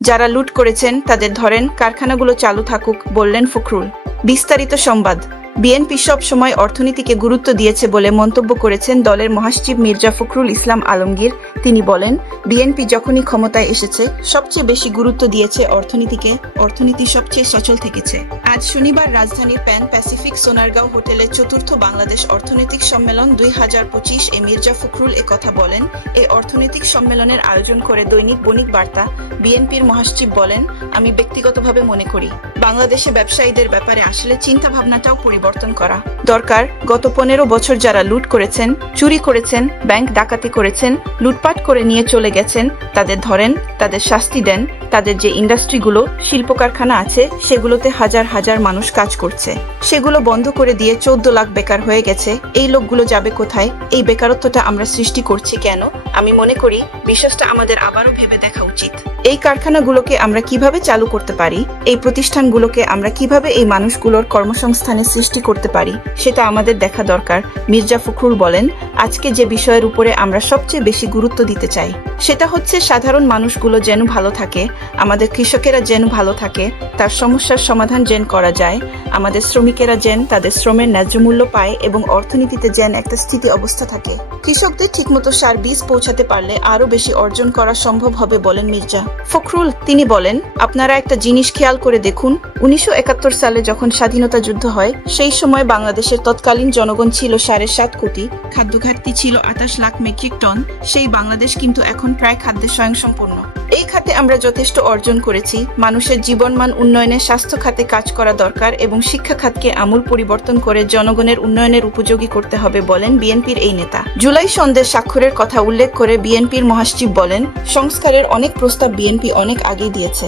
যারা লুট করেছেন তাদের ধরেন কারখানাগুলো চালু থাকুক বললেন ফখরুল। বিস্তারিত সংবাদ। বিএনপি সব সময় অর্থনীতিকে গুরুত্ব দিয়েছে বলে মন্তব্য করেছেন দলের মহাসচিব মির্জা ফখরুল ইসলাম আলমগীর। তিনি বলেন, বিএনপি যখনই ক্ষমতায় এসেছে, সবচেয়ে বেশি গুরুত্ব দিয়েছে অর্থনীতিকে। অর্থনীতি সবচেয়ে সচল থেকেছে। আজ শনিবার রাজধানীর প্যান প্যাসিফিক সোনারগাঁও হোটেলে চতুর্থ বাংলাদেশ অর্থনৈতিক সম্মেলন দুই হাজার পঁচিশ এ মির্জা ফখরুল এ কথা বলেন। এই অর্থনৈতিক সম্মেলনের আয়োজন করে দৈনিক বণিক বার্তা। বিএনপির মহাসচিব বলেন, আমি ব্যক্তিগতভাবে মনে করি, বাংলাদেশে ব্যবসায়ীদের ব্যাপারে আসলে চিন্তা ভাবনাটাও পরিবর্তন করা। দরকার, গত পনেরো বছর যারা লুট করেছেন, চুরি করেছেন, ব্যাংক ডাকাতি করেছেন, লুটপাট করে নিয়ে চলে গেছেন, তাদের ধরেন, তাদের শাস্তি দেন, তাদের যে ইন্ডাস্ট্রিগুলো শিল্প কারখানা আছে, সেগুলোতে হাজার হাজার মানুষ কাজ করছে। সেগুলো বন্ধ করে দিয়ে চোদ্দ লাখ বেকার হয়ে গেছে। এই লোকগুলো যাবে কোথায়? এই বেকারত্বটা আমরা সৃষ্টি করছি কেন? আমি মনে করি বিষয়টা আমাদের আবারও ভেবে দেখা উচিত। এই কারখানাগুলোকে আমরা কীভাবে চালু করতে পারি? এই প্রতিষ্ঠানগুলোকে আমরা কীভাবে এই মানুষগুলোর কর্মসংস্থানের সৃষ্টি করতে পারি? সেটা আমাদের দেখা দরকার। মির্জা ফখরুল বলেন, আজকে যে বিষয়ের উপরে আমরা সবচেয়ে বেশি গুরুত্ব দিতে চাই, সেটা হচ্ছে সাধারণ মানুষগুলো যেন ভালো থাকে, আমাদের কৃষকেরা যেন ভালো থাকে, তার সমস্যার সমাধান যেন করা যায়, আমাদের শ্রমিকেরা যেন তাদের শ্রমের ন্যায্য মূল্য পায় এবং অর্থনীতিতে যেন একটা স্থিতি অবস্থা থাকে। কৃষকদের ঠিকমতো সার বীজ পৌঁছাতে পারলে আরও বেশি অর্জন করা সম্ভব হবে বলেন মির্জা। ফখরুল, তিনি বলেন, আপনারা একটা জিনিস খেয়াল করে দেখুন, উনিশশো একাত্তর সালে যখন স্বাধীনতা যুদ্ধ হয়, সেই সময় বাংলাদেশের তৎকালীন জনগণ ছিল সাড়ে সাত কোটি খাদ্য ঘাটতি ছিল আঠাশ লাখ মেট্রিক টন, সেই বাংলাদেশ কিন্তু এখন প্রায় খাদ্যে স্বয়ংসম্পূর্ণ। এই খাতে আমরা যথেষ্ট অর্জন করেছি। মানুষের জীবনমান উন্নয়নে স্বাস্থ্য খাতে কাজ করা দরকার এবং শিক্ষা খাতকে আমূল পরিবর্তন করে জনগণের উন্নয়নের উপযোগী করতে হবে বলেন বিএনপির এই নেতা। জুলাই সন্ধ্যে স্বাক্ষরের কথা উল্লেখ করে বিএনপির মহাসচিব বলেন, সংস্কারের অনেক প্রস্তাব বিএনপি অনেক আগেই দিয়েছে।